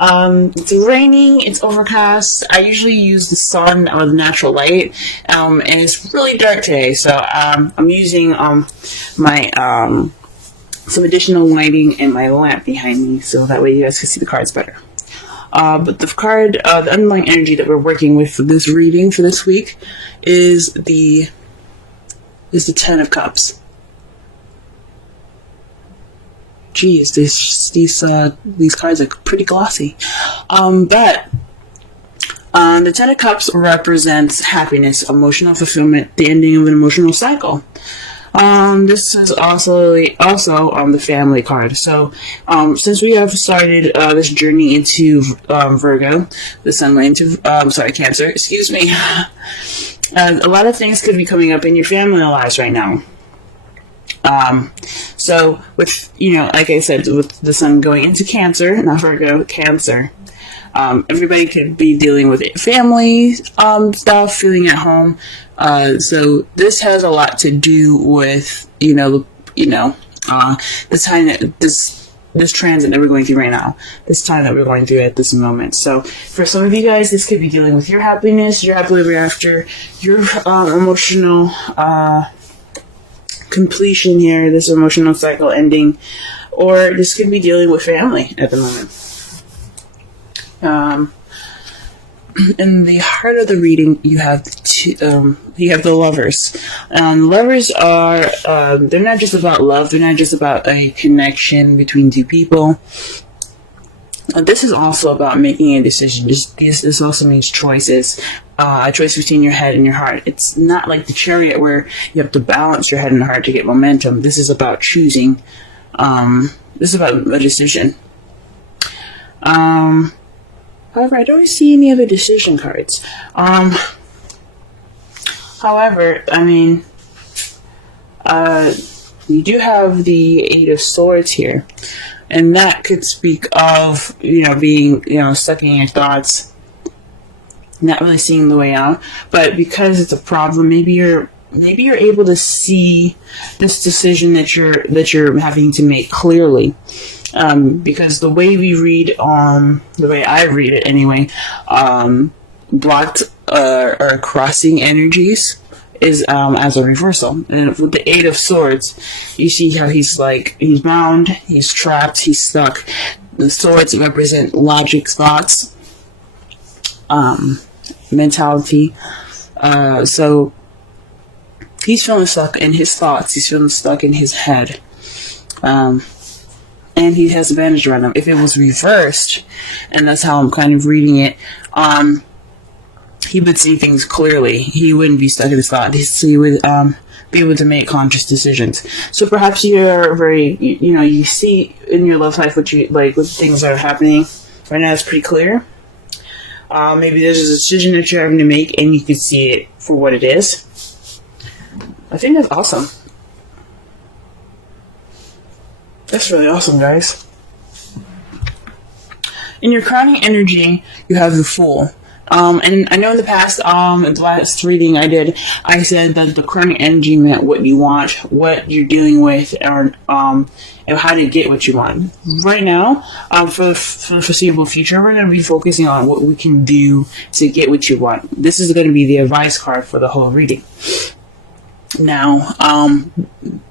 It's raining, it's overcast. I usually use the sun or the natural light, and it's really dark today, so I'm using my some additional lighting and my lamp behind me, so that way you guys can see the cards better. But the underlying energy that we're working with for this reading for this week is the Ten of Cups. Geez, these cards are pretty glossy. But the Ten of Cups represents happiness, emotional fulfillment, the ending of an emotional cycle. This is also the family card. So, since we have started this journey into Virgo, the sun went into Cancer. Excuse me. A lot of things could be coming up in your family lives right now. So with, like I said, with the sun going into Cancer, not Virgo, Cancer, everybody could be dealing with family, stuff, feeling at home. So this has a lot to do with, the time that this transit that we're going through right now, this time that we're going through at this moment. So for some of you guys, this could be dealing with your happiness, your happily ever after, your emotional, completion here, this emotional cycle ending, or this could be dealing with family at the moment. In the heart of the reading, you have the Lovers. Lovers are they're not just about love. They're not just about a connection between two people. This is also about making a decision. This also means choices. A choice between your head and your heart. It's not like the Chariot where you have to balance your head and heart to get momentum. This is about choosing. This is about a decision. However, I don't see any other decision cards. However, you do have the Eight of Swords here. And that could speak of, being, stuck in your thoughts, not really seeing the way out. But because it's a problem, maybe you're able to see this decision that you're having to make clearly. Because the way we read, the way I read it anyway, blocked or crossing energies is as a reversal. And with the Eight of Swords, you see how he's bound, he's trapped, he's stuck. The swords represent logic, thoughts, mentality. So he's feeling stuck in his thoughts. He's feeling stuck in his head. And he has a bandage around him. If it was reversed, and that's how I'm kind of reading it, he would see things clearly. He wouldn't be stuck in his thoughts. He would be able to make conscious decisions. So perhaps you're very, you see in your love life what things that are happening right now. It's pretty clear. Maybe there's a decision that you're having to make, and you can see it for what it is. I think that's awesome. That's really awesome, guys. In your crowning energy, you have the Fool. And I know in the past, the last reading I did, I said that the crowning energy meant what you want, what you're dealing with, and how to get what you want. Right now, for the foreseeable future, we're going to be focusing on what we can do to get what you want. This is going to be the advice card for the whole reading. Now,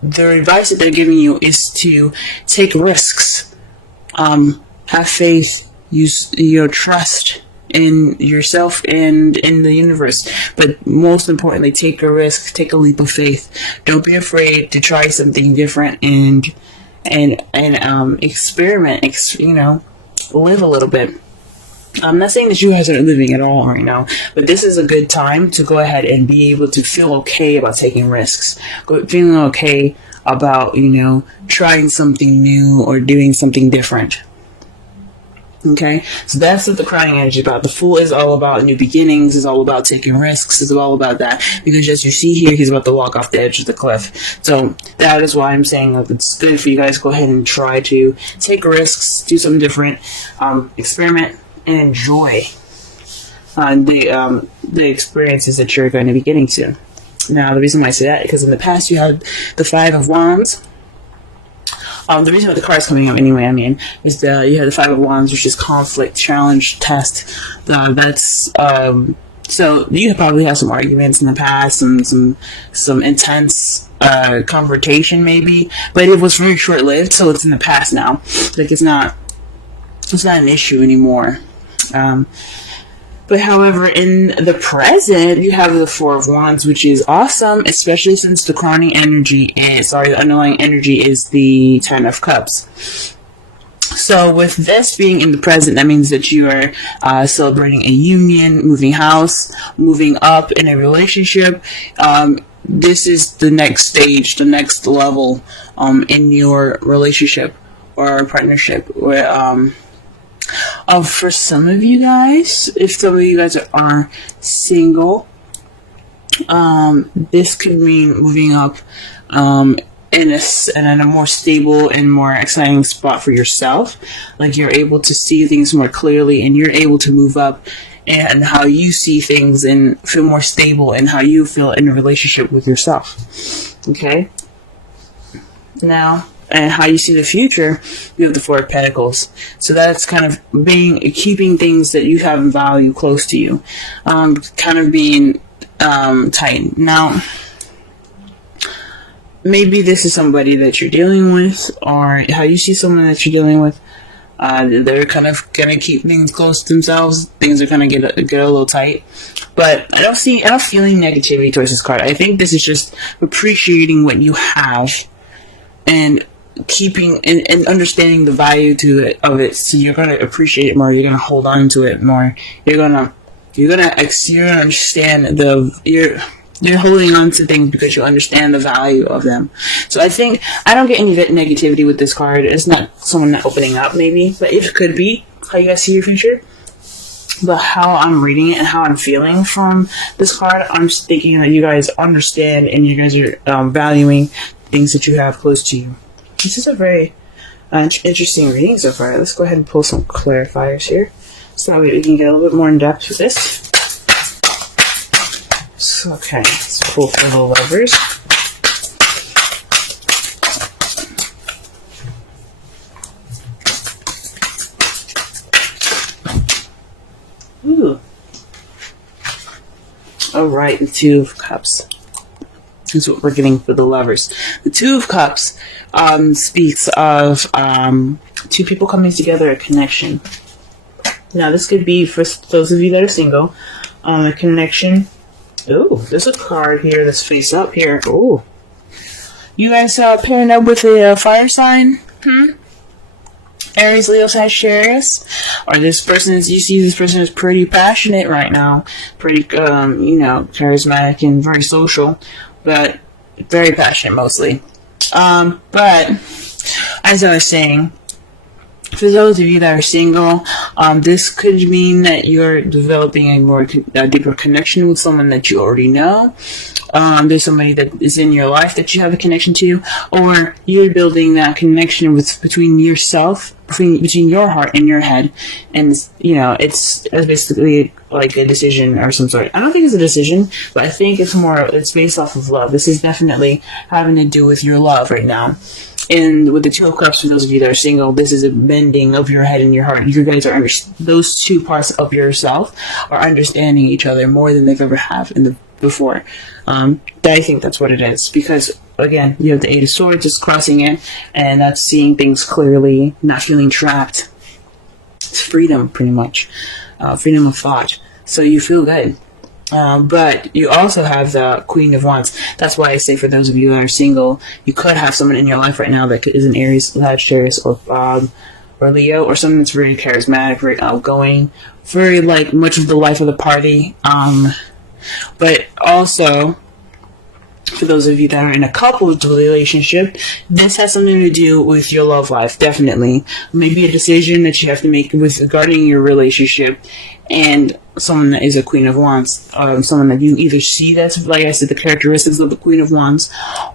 the advice that they're giving you is to take risks, have faith, use trust in yourself and in the universe. But most importantly, take a risk, take a leap of faith. Don't be afraid to try something different and experiment. Live a little bit. I'm not saying that you guys aren't living at all right now, but this is a good time to go ahead and be able to feel okay about taking risks. Feeling okay about, trying something new or doing something different. Okay? So that's what the crowning energy is about. The Fool is all about new beginnings, is all about taking risks, is all about that. Because as you see here, he's about to walk off the edge of the cliff. So that is why I'm saying it's good for you guys to go ahead and try to take risks, do something different, experiment, and enjoy the experiences that you're going to be getting to. Now, the reason why I say that is because in the past you had the Five of Wands. The reason why the card's coming up anyway, is you have the Five of Wands, which is conflict, challenge, test. So you probably have some arguments in the past, some intense confrontation maybe, but it was very short lived, so it's in the past now. Like it's not an issue anymore. But however, in the present, you have the Four of Wands, which is awesome, especially since the the underlying energy is the Ten of Cups. So with this being in the present, that means that you are celebrating a union, moving house, moving up in a relationship. This is the next stage, the next level in your relationship or partnership. For some of you guys, if some of you guys are single, this could mean moving up in a more stable and more exciting spot for yourself. Like you're able to see things more clearly, and you're able to move up and how you see things and feel more stable and how you feel in a relationship with yourself. Okay? Now, and how you see the future, you have the Four of Pentacles. So that's kind of keeping things that you have in value close to you. Kind of being tight. Now, maybe this is somebody that you're dealing with, or how you see someone that you're dealing with. They're kind of gonna keep things close to themselves. Things are gonna get a little tight. But I don't feel any negativity towards this card. I think this is just appreciating what you have and keeping and understanding the value of it. So you're gonna appreciate it more. You're gonna hold on to it more. You're gonna understand you're holding on to things because you understand the value of them. So I don't get any negativity with this card. It's not someone not opening up, maybe, but it could be how you guys see your future. But how I'm reading it and how I'm feeling from this card, I'm just thinking that you guys understand and you guys are valuing things that you have close to you. This is a very interesting reading so far. Let's go ahead and pull some clarifiers here, so that way we can get a little bit more in depth with this. So, okay, let's pull for the Lovers. Ooh. Alright, the Two of Cups. Is what we're getting for the Lovers. The Two of Cups speaks of two people coming together, a connection. Now, this could be for those of you that are single, a connection. Oh, there's a card here that's face up here. Oh, you guys pairing up with a fire sign? Aries, Leo, Sagittarius, or you see this person is pretty passionate right now, pretty charismatic and very social, but very passionate mostly. But as I was saying, for those of you that are single, this could mean that you're developing a deeper connection with someone that you already know. There's somebody that is in your life that you have a connection to, or you're building that connection between yourself, between your heart and your head, and it's basically like a decision or some sort. I don't think it's a decision, but I think it's based off of love. This is definitely having to do with your love right now. And with the Two of Cups, for those of you that are single, this is a bending of your head and your heart. You guys are those two parts of yourself are understanding each other more than they've ever have before. I think that's what it is, because again, you have the Eight of Swords just crossing it, and that's seeing things clearly, not feeling trapped. It's freedom, pretty much, freedom of thought. So you feel good. But you also have the Queen of Wands. That's why I say for those of you that are single, you could have someone in your life right now that is an Aries, Sagittarius, or Leo, or someone that's very charismatic, very outgoing, very much of the life of the party. But also, for those of you that are in a couples relationship, this has something to do with your love life, definitely. Maybe a decision that you have to make regarding your relationship, and someone that is a Queen of Wands, someone that you either see that's, like I said, the characteristics of the Queen of Wands,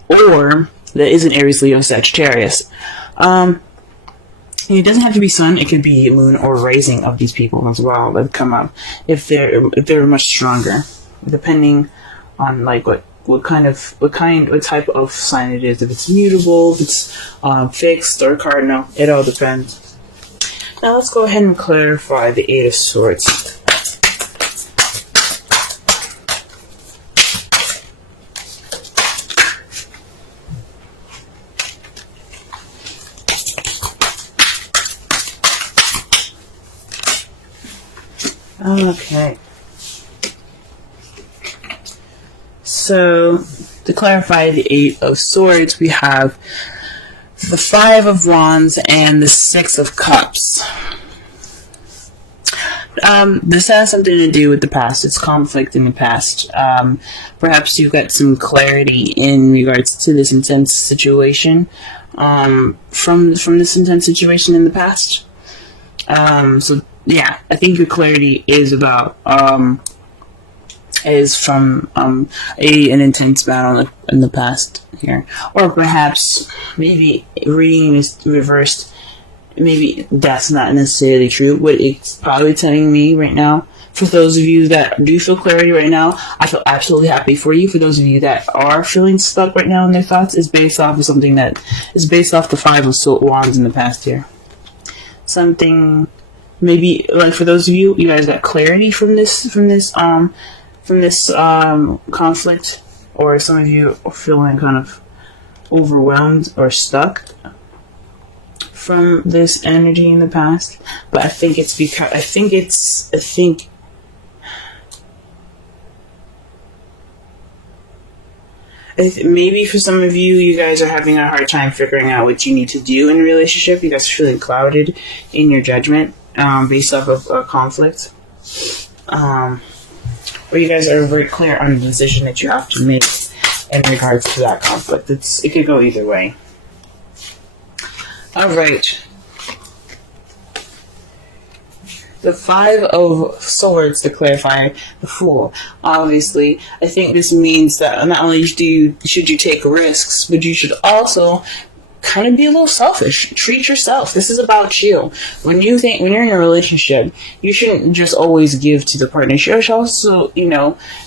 or that is an Aries, Leo, Sagittarius. It doesn't have to be sun; it could be moon or rising of these people as well that come up if they're much stronger, depending on what what type of sign it is. If it's mutable, if it's fixed or cardinal, it all depends. Now let's go ahead and clarify the Eight of Swords. Okay. So, to clarify the Eight of Swords, we have the Five of Wands and the Six of Cups. This has something to do with the past. It's conflict in the past. Perhaps you've got some clarity in regards to this intense situation, from this intense situation in the past. So yeah, I think your clarity is about from an intense battle in the past here, or perhaps maybe reading is reversed. Maybe that's not necessarily true. What it's probably telling me right now, for those of you that do feel clarity right now, I feel absolutely happy for you. For those of you that are feeling stuck right now in their thoughts, is based off of something that is based off the Five of Wands in the past here. Something, maybe, like for those of you guys got clarity from this conflict, or some of you are feeling kind of overwhelmed or stuck from this energy in the past. But I think it's because maybe for some of you, you guys are having a hard time figuring out what you need to do in a relationship. You guys are feeling clouded in your judgment, based off of a conflict. Or you guys are very clear on the decision that you have to make in regards to that conflict. It could go either way. Alright. The Five of Swords, to clarify, the Fool. Obviously, I think this means that not only should you take risks, but you should also kind of be a little selfish. Treat yourself. This is about you. When you're in a relationship, you shouldn't just always give to the partner. You should also,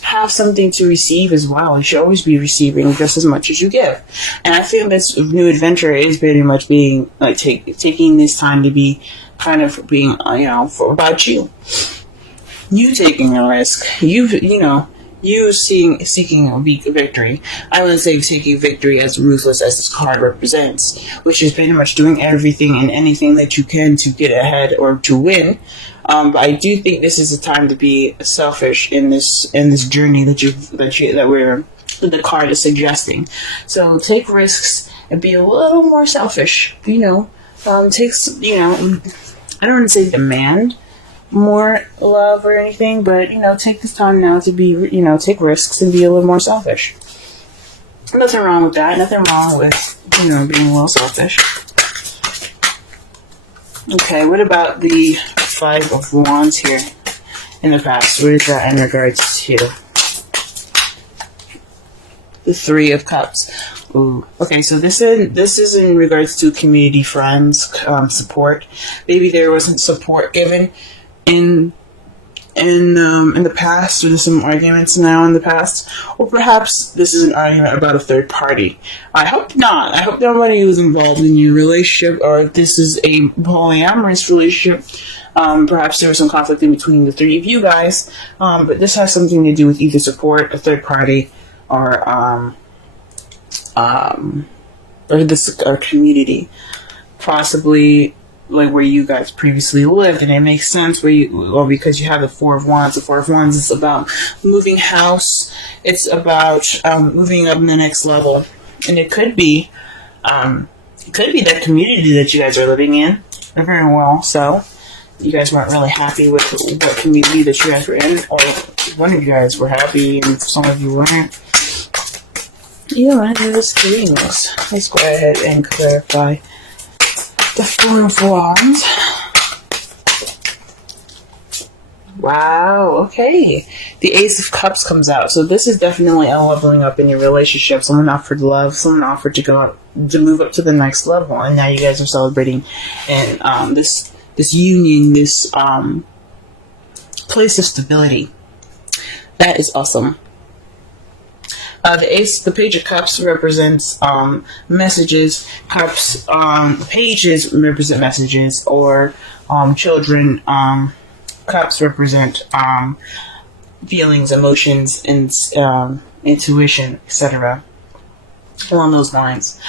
have something to receive as well. You should always be receiving just as much as you give. And I think this new adventure is pretty much being like taking this time to be kind of being, about you. You taking a risk. You seeking a victory. I wouldn't say taking victory as ruthless as this card represents, which is pretty much doing everything and anything that you can to get ahead or to win. But I do think this is a time to be selfish in this journey that the card is suggesting. So take risks and be a little more selfish. I don't want to say demand more love or anything, but take this time now to be, take risks and be a little more selfish. Nothing wrong with that. Nothing wrong with being a little selfish. Okay, what about the Five of Wands here in the past? What is that in regards to the Three of Cups? Ooh. Okay, so this is in regards to community, friends, support. Maybe there wasn't support given in the past, or there's some arguments now in the past, or perhaps this is an argument about a third party. I hope not. I hope nobody was involved in your relationship, or if this is a polyamorous relationship, perhaps there was some conflict in between the three of you guys, but this has something to do with either support, a third party, or community, possibly like where you guys previously lived. And it makes sense because you have the Four of Wands. The Four of Wands is about moving house. It's about moving up in the next level, and it could be that community that you guys are living in. Very well, so you guys weren't really happy with what community that you guys were in, or one of you guys were happy and some of you weren't. Let's do this. Let's go ahead and clarify the Four of Wands. Wow, okay. The Ace of Cups comes out. So this is definitely a leveling up in your relationship. Someone offered love. Someone offered to move up to the next level. And now you guys are celebrating and this union, this place of stability. That is awesome. The Page of Cups represents messages. Cups, pages represent messages, or children. Cups represent feelings, emotions, and intuition, etc. Along those lines.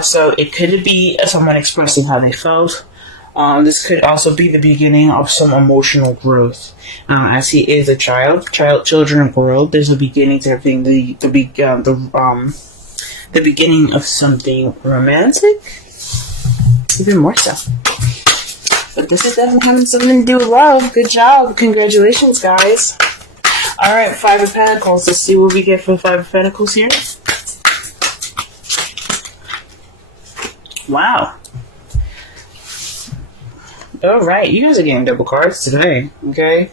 So it could be someone expressing how they felt. This could also be the beginning of some emotional growth. As he is a children grow. There's a beginning to everything. The beginning of something romantic, even more so. But this is definitely having something to do with love. Good job, congratulations, guys. All right, Five of Pentacles. Let's see what we get for the Five of Pentacles here. Wow. Alright, you guys are getting double cards today, okay?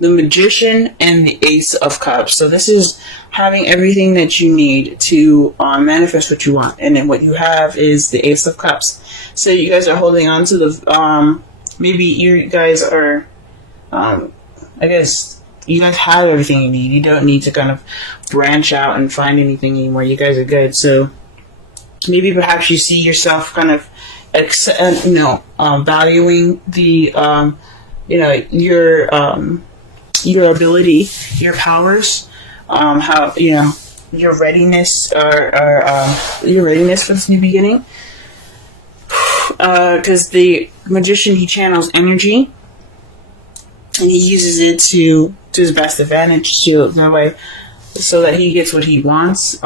The Magician and the Ace of Cups. So this is having everything that you need to manifest what you want. And then what you have is the Ace of Cups. So you guys are holding on to the, maybe you guys are, I guess, you guys have everything you need. You don't need to kind of branch out and find anything anymore. You guys are good. So maybe perhaps you see yourself kind of valuing the, your ability, your powers, how, your readiness, your readiness for this new beginning. Because the Magician, he channels energy, and he uses it to his best advantage, so that he gets what he wants.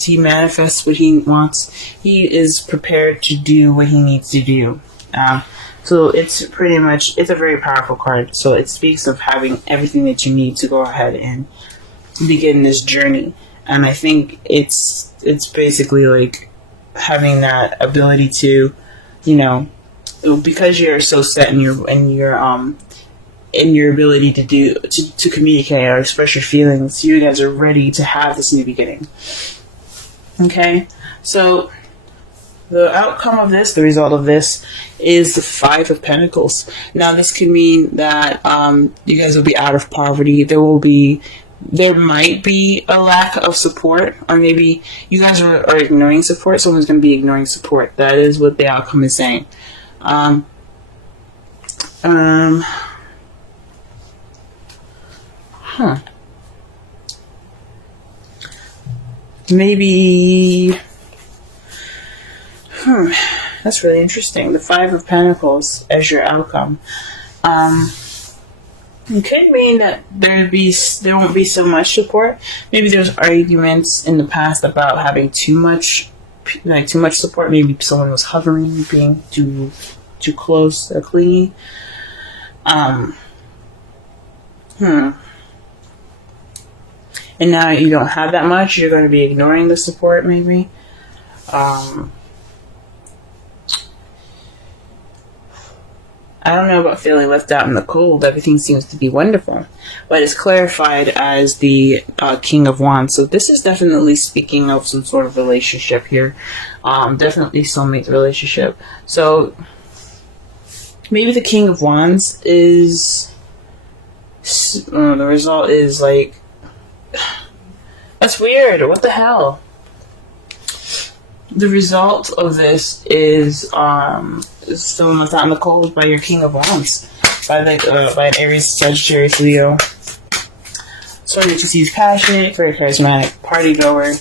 He manifests what he wants. He is prepared to do what he needs to do. So it's a very powerful card. So it speaks of having everything that you need to go ahead and begin this journey. And I think it's basically like having that ability to, because you're so set in your ability to communicate or express your feelings, you guys are ready to have this new beginning. Okay, so the outcome of this, the result of this, is the Five of Pentacles. Now, this could mean that you guys will be out of poverty. There might be a lack of support, or maybe you guys are ignoring support. Someone's going to be ignoring support. That is what the outcome is saying. Maybe. That's really interesting. The Five of Pentacles as your outcome. It could mean that there won't be so much support. Maybe there's arguments in the past about having too much support. Maybe someone was hovering, being too close or clingy. And now you don't have that much. You're going to be ignoring the support, maybe. I don't know about feeling left out in the cold. Everything seems to be wonderful. But it's clarified as the King of Wands. So this is definitely speaking of some sort of relationship here. Definitely soulmate relationship. So maybe the King of Wands is... the result is like... That's weird. What the hell? The result of this is someone that's out in the cold by your King of Wands, by an Aries, Sagittarius, Leo. Someone that you see is passionate, very charismatic, party goer.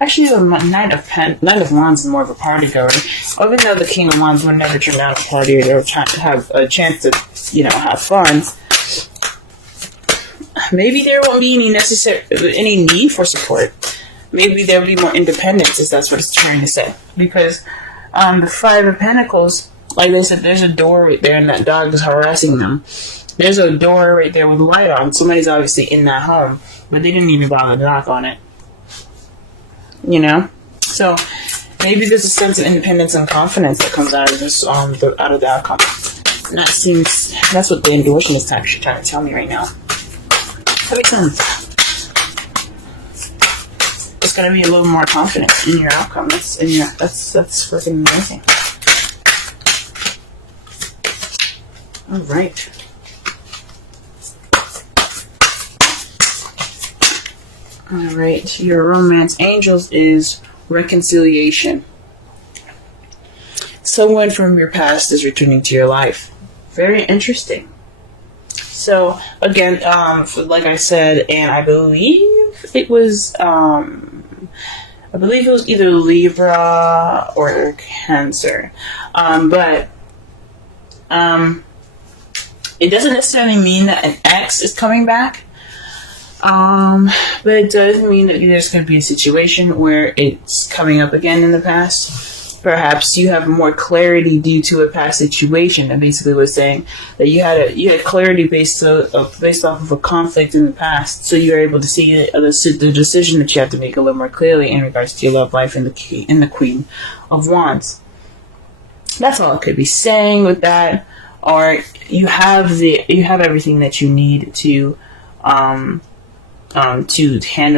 Actually, the Knight of Wands is more of a party goer. Even though the King of Wands would never turn down a party, or they were trying to have a chance to, have fun. Maybe there won't be any need for support. Maybe there will be more independence, if that's what it's trying to say. Because the Five of Pentacles, like they said, there's a door right there, and that dog is harassing them. There's a door right there with light on. Somebody's obviously in that home, but they didn't even bother to knock on it. So maybe there's a sense of independence and confidence that comes out of this, out of the outcome. And that's what the intuition is actually trying to tell me right now. That makes sense. It's gonna be a little more confidence in your outcome. That's freaking amazing. All right. Alright, your romance angels is reconciliation. Someone from your past is returning to your life. Very interesting. So, again, like I said, and I believe it was either Libra or Cancer. But it doesn't necessarily mean that an ex is coming back. But it does mean that there's going to be a situation where it's coming up again in the past. Perhaps you have more clarity due to a past situation. And basically was saying that you had clarity based off of a conflict in the past, so you're able to see the decision that you have to make a little more clearly in regards to your love life and the Queen of Wands. That's all I could be saying with that. Or you have everything that you need to handle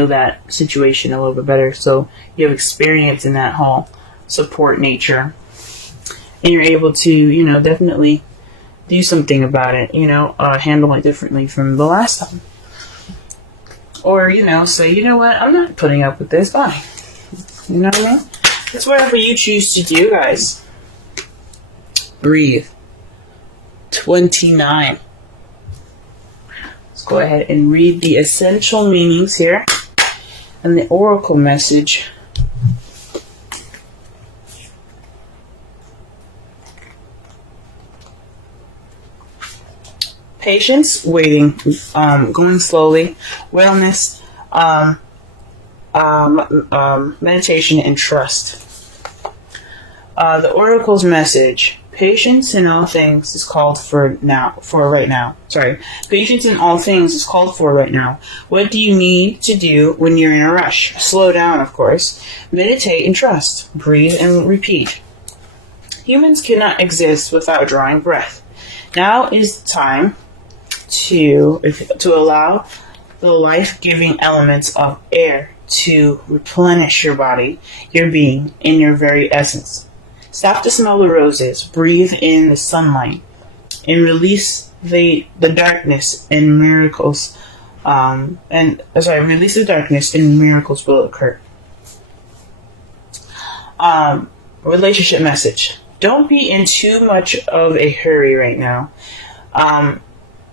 that situation a little bit better. So you have experience in that whole support nature, and you're able to, definitely do something about it, handle it differently from the last time. Or, say, you know what, I'm not putting up with this, bye. You know what I mean? It's whatever you choose to do, guys. Breathe. 29. Let's go ahead and read the essential meanings here and the oracle message. Patience, waiting, going slowly, wellness, meditation, and trust. The oracle's message: patience in all things is called for right now. Patience in all things is called for right now. What do you need to do when you're in a rush? Slow down, of course. Meditate and trust. Breathe and repeat. Humans cannot exist without drawing breath. Now is the time to allow the life-giving elements of air to replenish your body, your being, in your very essence. Stop to smell the roses, breathe in the sunlight, and release the darkness, and miracles. Release the darkness, and miracles will occur. Relationship message: don't be in too much of a hurry right now.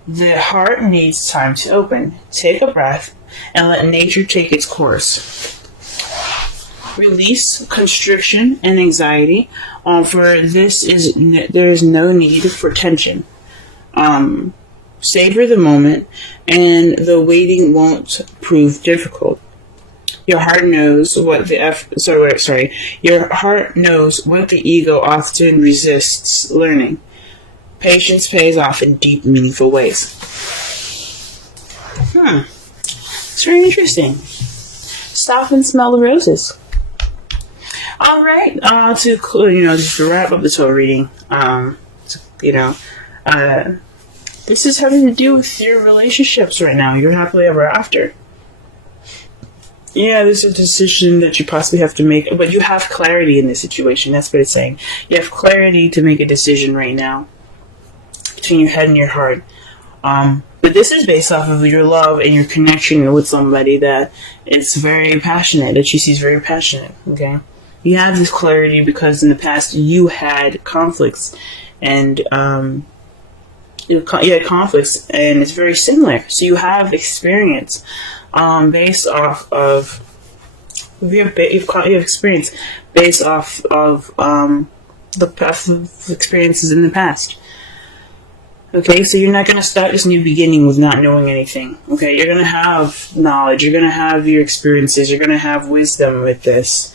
The heart needs time to open. Take a breath and let nature take its course. Release constriction and anxiety, for there is no need for tension. Savor the moment, and the waiting won't prove difficult. Your heart knows what Your heart knows what the ego often resists learning. Patience pays off in deep, meaningful ways. It's very interesting. Stop and smell the roses. All right. Just to wrap up this whole reading, this is having to do with your relationships right now. You're happily ever after. Yeah, there's a decision that you possibly have to make, but you have clarity in this situation. That's what it's saying. You have clarity to make a decision right now between your head and your heart. But this is based off of your love and your connection with somebody that is very passionate, that you see is very passionate, okay? You have this clarity because in the past you had conflicts, and you had conflicts, and it's very similar. So you have experience based off of you have experience based off of the past experiences in the past. Okay, so you're not going to start this new beginning with not knowing anything. Okay, you're going to have knowledge. You're going to have your experiences. You're going to have wisdom with this.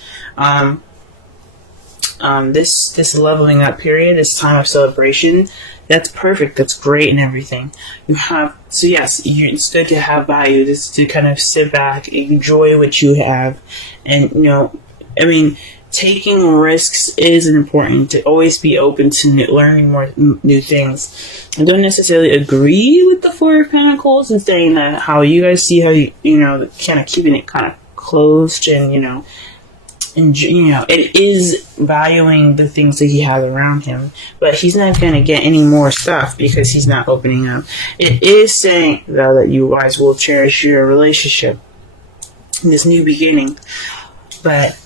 This leveling up period, this time of celebration, that's perfect. That's great and everything. It's good to have value. Just to kind of sit back, enjoy what you have, and taking risks is important. To always be open to learning more new things. I don't necessarily agree with the Four of Pentacles and saying that how you guys see how kind of keeping it kind of closed, and it is valuing the things that he has around him, but he's not going to get any more stuff because he's not opening up. It is saying though that you guys will cherish your relationship. this new beginning. But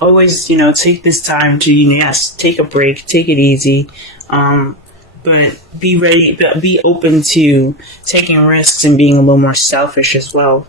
always, take this time to, yes, take a break, take it easy, but be ready, but be open to taking risks and being a little more selfish as well.